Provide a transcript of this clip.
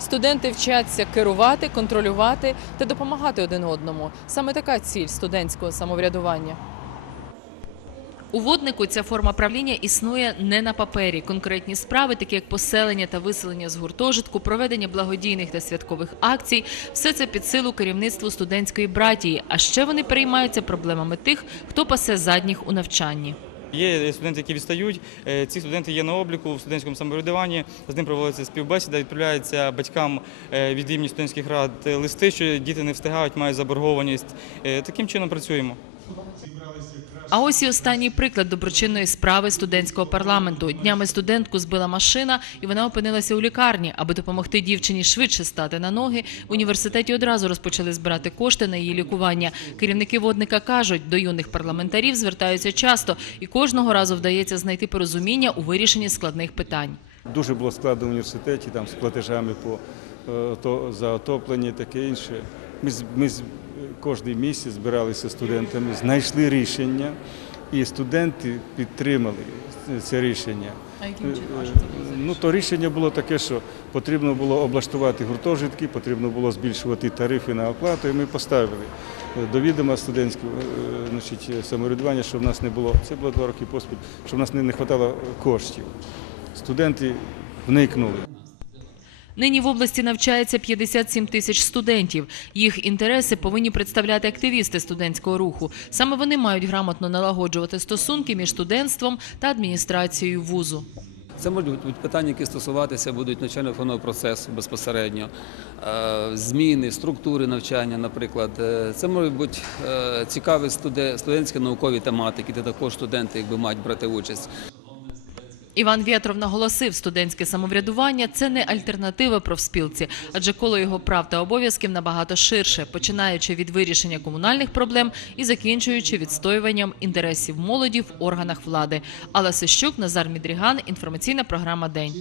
Студенти вчаться керувати, контролювати та допомагати один одному. Саме така ціль студентського самоврядування. У воднику ця форма правління існує не на папері. Конкретні справи, такі як поселення та виселення з гуртожитку, проведення благодійних та святкових акцій, все це під силу керівництву студентської братії. А ще вони переймаються проблемами тих, хто пасе задніх у навчанні. Є студенти, які відстають. Е, Ці студенти є на обліку в студентському самоврядуванні. З ним проводиться співбесіда, відправляється батькам е, від імені студентських рад листи, що діти не встигають, мають заборгованість. Е, Таким чином працюємо. А ось і останній приклад доброчинної справи студентського парламенту. Днями студентку збила машина, і вона опинилася у лікарні. Аби допомогти дівчині швидше стати на ноги, в університеті одразу розпочали збирати кошти на її лікування. Керівники водника кажуть, до юних парламентарів звертаються часто, і кожного разу вдається знайти порозуміння у вирішенні складних питань. Дуже було складно в університеті там, з платежами по, е, то, за отоплення таке інше. Ми, ми кожен місяць збиралися студентами, знайшли рішення, і студенти підтримали це рішення. А яким Е, Ну, то рішення було таке, що потрібно було облаштувати гуртожитки, потрібно було збільшувати тарифи на оплату, і ми поставили е, до відома студентського е, значить, самоврядування, що в нас не було, це було два роки поспіль, що в нас не вистачало коштів. Студенти вникнули. Нині в області навчається 57 тисяч студентів. Їх інтереси повинні представляти активісти студентського руху. Саме вони мають грамотно налагоджувати стосунки між студентством та адміністрацією вузу. Це можуть бути питання, які стосуватися будуть навчально-виховного процесу безпосередньо, е, зміни, структури навчання, наприклад. Е, Це можуть бути е, цікаві студе- студентські наукові тематики, де також студенти якби мають брати участь. Іван Вєтров наголосив, студентське самоврядування це не альтернатива профспілці, адже коло його прав та обов'язків набагато ширше, починаючи від вирішення комунальних проблем і закінчуючи відстоюванням інтересів молоді в органах влади. Алла Сищук, Назар Мідріган, інформаційна програма День.